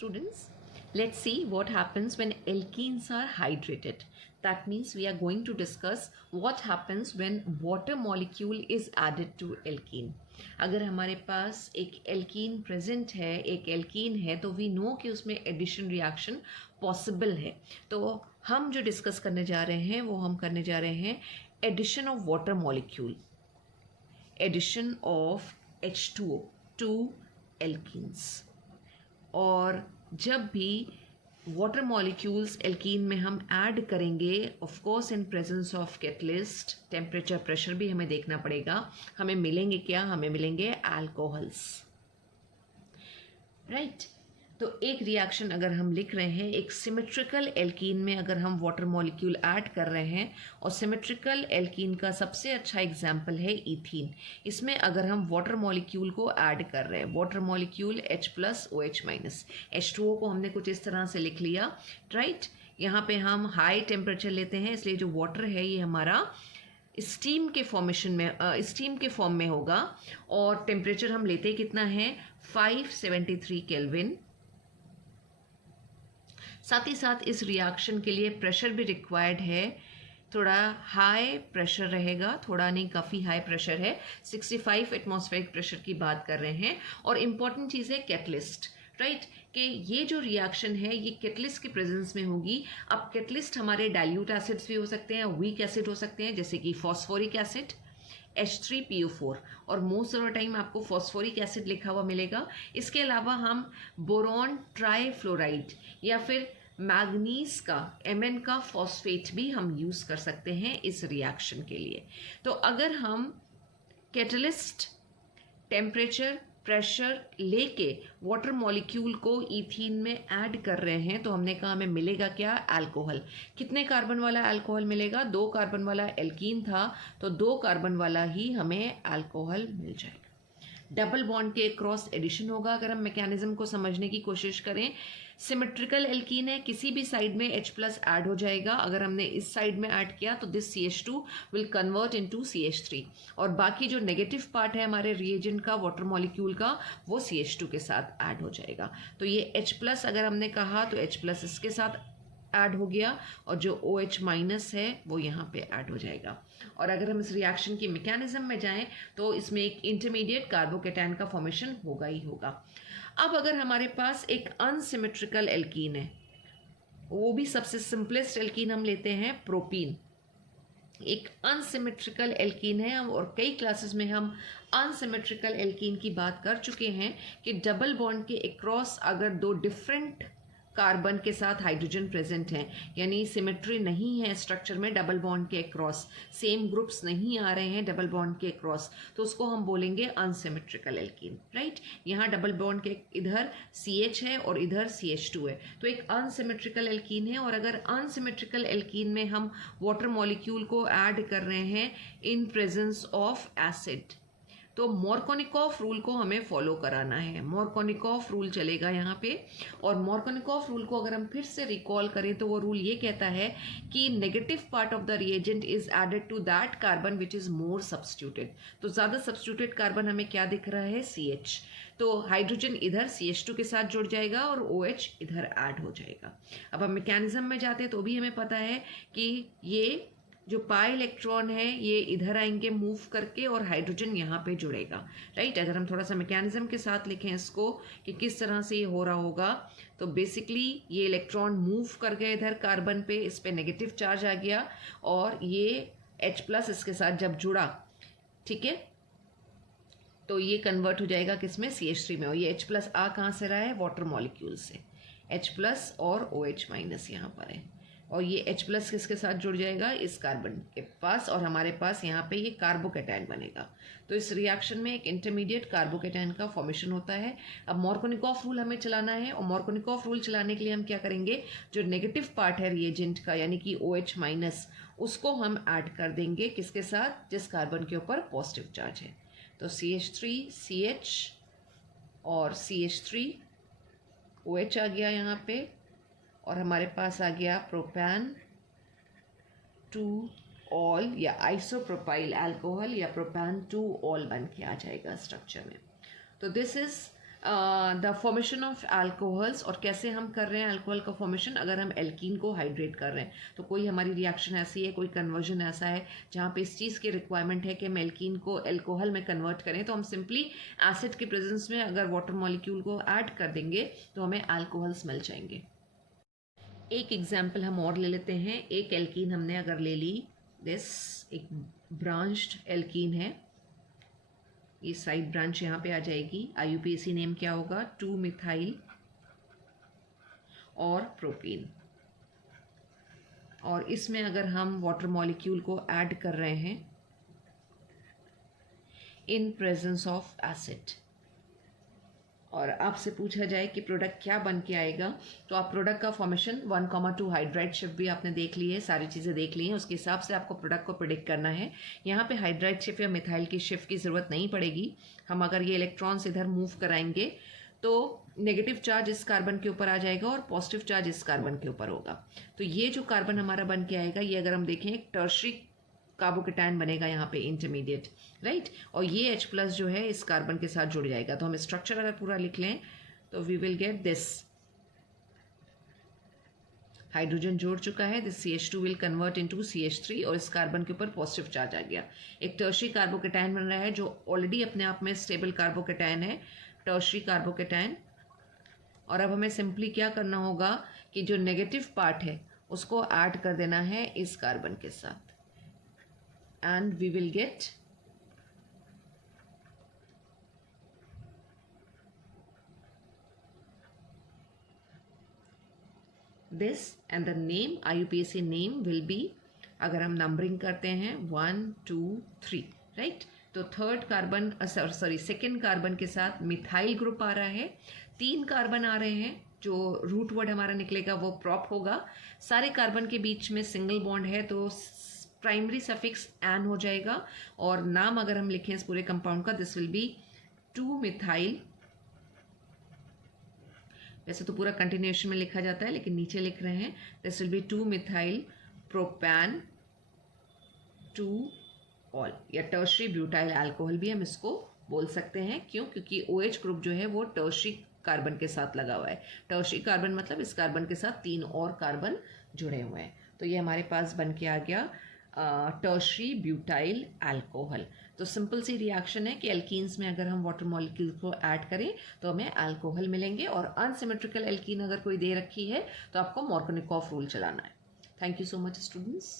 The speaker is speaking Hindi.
Students, let's see what happens when alkenes are hydrated. That means we are going to discuss what happens when water molecule is added to alkene. अगर हमारे पास एक एल्कीन प्रेजेंट है, एक एल्कीन है, तो वी नो कि उसमें एडिशन रिएक्शन पॉसिबल है. तो हम जो डिस्कस करने जा रहे हैं वो हम करने जा रहे हैं addition of water molecule, addition of H2O to alkenes. और जब भी वाटर मॉलिक्यूल्स एल्कीन में हम ऐड करेंगे, of course in presence of catalyst, temperature pressure भी हमें देखना पड़ेगा. हमें मिलेंगे क्या? हमें मिलेंगे अल्कोहल्स, राइट. तो एक रिएक्शन अगर हम लिख रहे हैं, एक सिमेट्रिकल एल्कीन में अगर हम वाटर मॉलिक्यूल ऐड कर रहे हैं, और सिमेट्रिकल एल्कीन का सबसे अच्छा एग्जाम्पल है इथीन. इसमें अगर हम वाटर मॉलिक्यूल को ऐड कर रहे हैं, वाटर मॉलिक्यूल H+OH-, H2O को हमने कुछ इस तरह से लिख लिया, राइट. यहाँ पे हम हाई टेम्परेचर लेते हैं, इसलिए जो वाटर है ये हमारा स्टीम के फॉर्मेशन में, स्टीम के फॉर्म में होगा. और टेम्परेचर हम लेते कितना है? 573 केल्विन. साथ ही साथ इस रिएक्शन के लिए प्रेशर भी रिक्वायर्ड है. थोड़ा हाई प्रेशर रहेगा, थोड़ा नहीं, काफ़ी हाई प्रेशर है. 65 एटमॉस्फेरिक प्रेशर की बात कर रहे हैं. और इम्पॉर्टेंट चीज़ है कैटलिस्ट, राइट, कि ये जो रिएक्शन है ये कैटलिस्ट के प्रेजेंस में होगी. अब कैटलिस्ट हमारे डाइल्यूट एसिड्स भी हो सकते हैं, वीक एसिड हो सकते हैं, जैसे कि फॉस्फोरिक एसिड H3PO4, और मोस्ट ऑफ द टाइम आपको फॉस्फोरिक एसिड लिखा हुआ मिलेगा. इसके अलावा हम बोरॉन ट्राईफ्लोराइड या फिर मैग्नीज का, Mn का फॉस्फेट भी हम यूज़ कर सकते हैं इस रिएक्शन के लिए. तो अगर हम कैटलिस्ट, टेम्परेचर, प्रेशर लेके वाटर मॉलिक्यूल को इथीन में ऐड कर रहे हैं, तो हमने कहा हमें मिलेगा क्या? अल्कोहल. कितने कार्बन वाला अल्कोहल मिलेगा? 2 कार्बन वाला एल्कीन था, तो 2 कार्बन वाला ही हमें अल्कोहल मिल जाएगा. डबल बॉन्ड के क्रॉस एडिशन होगा. अगर हम मैकेनिज्म को समझने की कोशिश करें, सिमेट्रिकल एल्कीन है, किसी भी साइड में H+ ऐड हो जाएगा. अगर हमने इस साइड में ऐड किया तो this CH2 will convert into CH3, और बाकी जो नेगेटिव पार्ट है हमारे रिएजेंट का, वाटर मॉलिक्यूल का, वो CH2 के साथ ऐड हो जाएगा. तो ये H+ अगर हमने कहा तो H+ इसके साथ ऐड हो गया, और जो OH- है वो यहाँ पे ऐड हो जाएगा. और अगर हम इस रिएक्शन की मैकेनिज्म में जाएं तो इसमें एक इंटरमीडिएट कार्बोकेटायन का फॉर्मेशन होगा ही होगा. अब अगर हमारे पास एक अनसिमेट्रिकल एल्कीन है, वो भी सबसे सिंपलेस्ट एल्कीन हम लेते हैं, प्रोपीन. एक अनसिमेट्रिकल एल्कीन है, और कई क्लासेस में हम अनसिमेट्रिकल एल्कीन की बात कर चुके हैं कि डबल बॉन्ड के अक्रॉस अगर 2 डिफरेंट कार्बन के साथ हाइड्रोजन प्रेजेंट हैं, यानी सिमेट्री नहीं है स्ट्रक्चर में, डबल बॉन्ड के अक्रॉस सेम ग्रुप्स नहीं आ रहे हैं डबल बॉन्ड के अक्रॉस, तो उसको हम बोलेंगे अनसिमेट्रिकल एल्कीन, राइट. यहाँ डबल बॉन्ड के इधर CH है और इधर CH2 है, तो एक अनसिमेट्रिकल एल्कीन है. और अगर अनसिमेट्रिकल एल्कीन में हम वाटर मॉलिक्यूल को ऐड कर रहे हैं इन प्रेजेंस ऑफ एसिड, तो मोरकोनिकॉफ रूल को हमें फॉलो कराना है. मोरकोनिकॉफ रूल चलेगा यहाँ पे. और मोरकोनिकॉफ रूल को अगर हम फिर से रिकॉल करें तो वो रूल ये कहता है कि negative part of the reagent is added to that carbon which is more substituted. तो ज़्यादा सब्स्टिट्यूटेड कार्बन हमें क्या दिख रहा है? CH. तो हाइड्रोजन इधर CH2 के साथ जुड़ जाएगा और OH इधर ऐड हो जाएगा. अब हम मैकेनिज्म में जाते हैं तो भी हमें पता है कि ये जो पाई इलेक्ट्रॉन है ये इधर आएंगे मूव करके, और हाइड्रोजन यहाँ पे जुड़ेगा, राइट. अगर हम थोड़ा सा मैकेनिज्म के साथ लिखें इसको कि किस तरह से ये हो रहा होगा, तो बेसिकली ये इलेक्ट्रॉन मूव कर गए इधर कार्बन पे, इस पे नेगेटिव चार्ज आ गया, और ये H+ इसके साथ जब जुड़ा, ठीक है, तो ये कन्वर्ट हो जाएगा किसमें? CH3 में. और ये H+ आ कहाँ से रहा है? वाटर मॉलिक्यूल से. H+ और OH- यहाँ पर है, और ये H+ किसके साथ जुड़ जाएगा? इस कार्बन के पास, और हमारे पास यहाँ पे ये कार्बोकेटायन बनेगा. तो इस रिएक्शन में एक इंटरमीडिएट कार्बोकेटायन का फॉर्मेशन होता है. अब मोरकोनिकॉफ रूल हमें चलाना है, और मोरकोनिकॉफ रूल चलाने के लिए हम क्या करेंगे? जो नेगेटिव पार्ट है रिएजेंट का, यानी कि OH-, उसको हम ऐड कर देंगे किसके साथ? जिस कार्बन के ऊपर पॉजिटिव चार्ज है. तो CH3, CH और CH3, OH आ गया यहाँ पे, और हमारे पास आ गया प्रोपैन 2 ऑल या आइसोप्रोपाइल अल्कोहल, या प्रोपैन 2 ऑल बन के आ जाएगा स्ट्रक्चर में. तो this is the formation of alcohols, और कैसे हम कर रहे हैं अल्कोहल का फॉर्मेशन अगर हम एल्कीन को हाइड्रेट कर रहे हैं। तो कोई हमारी रिएक्शन ऐसी है, कोई कन्वर्जन ऐसा है जहाँ पे इस चीज़ की रिक्वायरमेंट है कि हम एल्कीन को एल्कोहल में कन्वर्ट करें, तो हम सिंपली एसिड के प्रेजेंस में अगर वाटर मॉलिक्यूल को ऐड कर देंगे तो हमें अल्कोहल्स मिल जाएंगे। एक एग्जाम्पल हम और ले लेते हैं। एक एल्कीन हमने अगर ले ली, दिस एक ब्रांच्ड एल्कीन है, ये साइड ब्रांच यहाँ पे आ जाएगी। IUPAC नेम क्या होगा, 2 मिथाइल और प्रोपीन। और इसमें अगर हम वाटर मॉलिक्यूल को ऐड कर रहे हैं इन प्रेजेंस ऑफ एसिड, और आपसे पूछा जाए कि प्रोडक्ट क्या बन के आएगा, तो आप प्रोडक्ट का फॉर्मेशन 1,2 हाइड्राइड शिफ्ट भी आपने देख ली है, सारी चीज़ें देख ली हैं, उसके हिसाब से आपको प्रोडक्ट को प्रिडिक्ट करना है। यहाँ पे हाइड्राइड शिफ्ट या मिथाइल की शिफ्ट की ज़रूरत नहीं पड़ेगी। हम अगर ये इलेक्ट्रॉन्स इधर मूव कराएंगे तो नेगेटिव चार्ज इस कार्बन के ऊपर आ जाएगा और पॉजिटिव चार्ज इस कार्बन के ऊपर होगा। तो ये जो कार्बन हमारा बन के आएगा, ये अगर हम देखें एक टर्शरी कार्बोकेटायन बनेगा यहाँ पे इंटरमीडिएट, राइट। और ये H+ जो है इस कार्बन के साथ जुड़ जाएगा। तो हम स्ट्रक्चर अगर पूरा लिख लें तो we will get this, hydrogen जुड़ चुका है, this CH2 will convert into CH3 और इस कार्बन के ऊपर पॉजिटिव चार्ज आ गया। एक टर्शरी कार्बोकेटायन बन रहा है जो ऑलरेडी अपने आप में स्टेबल कार्बोकेटायन है, टर्शरी कार्बोकेटायन। और अब हमें सिंपली क्या करना होगा कि जो नेगेटिव पार्ट है उसको ऐड कर देना है इस कार्बन के साथ, and we will get this, and the name IUPAC name will be, अगर हम नंबरिंग करते हैं 1 2 3, राइट। तो थर्ड कार्बन सेकेंड कार्बन के साथ मिथाइल ग्रुप आ रहा है, 3 कार्बन आ रहे हैं, जो रूट वर्ड हमारा निकलेगा वो प्रॉप होगा। सारे कार्बन के बीच में सिंगल बॉन्ड है तो प्राइमरी सफिक्स एन हो जाएगा। और नाम अगर हम लिखें इस पूरे कंपाउंड का, दिस विल बी 2 मिथाइल, वैसे तो पूरा कंटिन्यूएशन में लिखा जाता है लेकिन नीचे लिख रहे हैं, this will be 2 methyl propane 2 ol, या टर्शरी ब्यूटाइल अल्कोहल भी हम इसको बोल सकते हैं। क्यों? क्योंकि OH ग्रुप जो है वो टर्शरी कार्बन के साथ लगा हुआ है। टर्शरी कार्बन मतलब इस कार्बन के साथ 3 और कार्बन जुड़े हुए हैं। तो ये हमारे पास बन के आ गया टर्शरी ब्यूटाइल अल्कोहल। तो सिंपल सी रिएक्शन है कि एल्कीन्स में अगर हम वाटर मॉलिक्यूल को ऐड करें तो हमें अल्कोहल मिलेंगे। और अनसिमेट्रिकल एल्कीन अगर कोई दे रखी है तो आपको मार्कोनिकॉफ रूल चलाना है। Thank you so much students.